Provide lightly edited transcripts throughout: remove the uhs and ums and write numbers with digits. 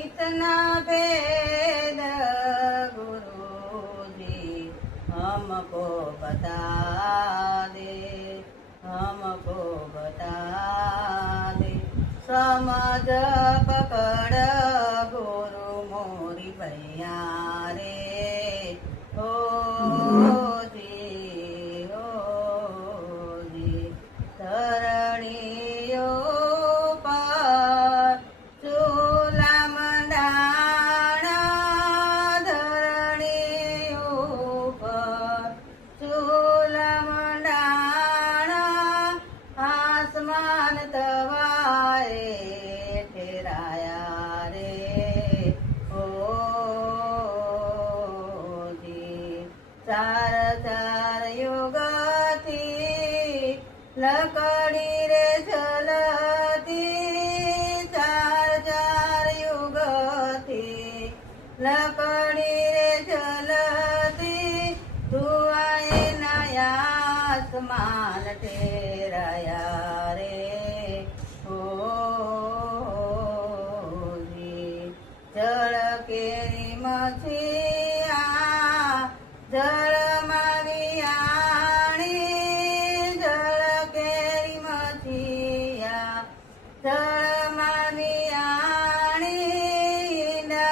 इतना भेद गुरुजी हमको बता दे, हमको बता दे। समझ पकड़ गुरु मोरी भैया रे, हो जी, हो जी। धरणियो पर चूला मंडाणा, धरणियो पर चूला मंडाणा। आसमान तवाए ठेराया रे, हो जी। चार चार युगથી લકડી રે જલતી, ચાર ચાર યુગથી લકડી રે જલતી। ધુઆએ નયા આસમાન ઠેરાયા રે, હો જી। જળ કેરી મછીયા જળમાં વિયાણી, જળ કેરી મછીયા જળમાં વિયાણી। નય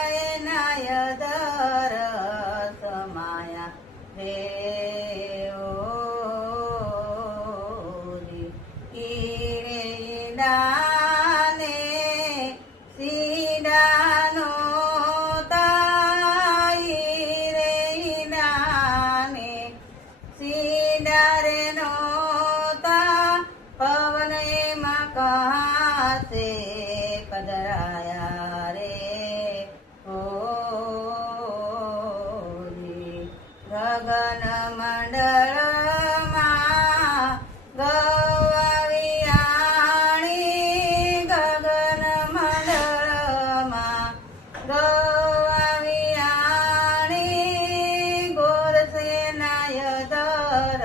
નય દર સમાયા રે, ઓ જી। ઈરે ઈડાને સીડાનો તાઈ રે, ઈડાને સીડા રે નોતા। પવન એમાં કહાસે પધરાયા રે, હો જી। ગગન મંડળમાં ગવાવિયાણી, ગગન મંડળમાં ગવાવિયાણી। ગોરસે નાય દર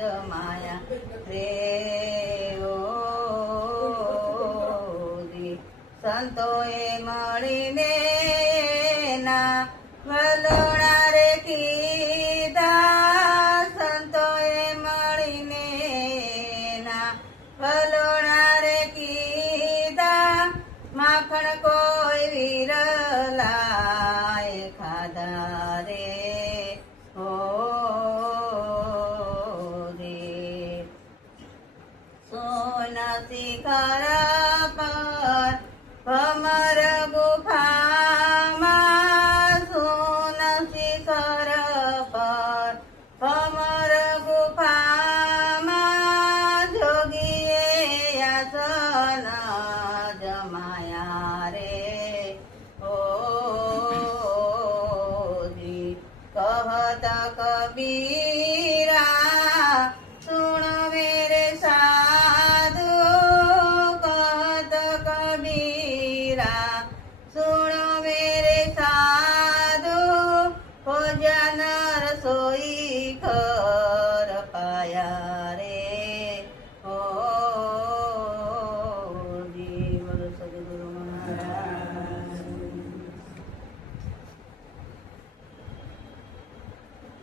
જમાયા રે, ઓ જી। સંતોએ મળીને ના વલોણા રે કીધા, સંતોએ મળીને ના વલોણા રે કીધા। માખણ કો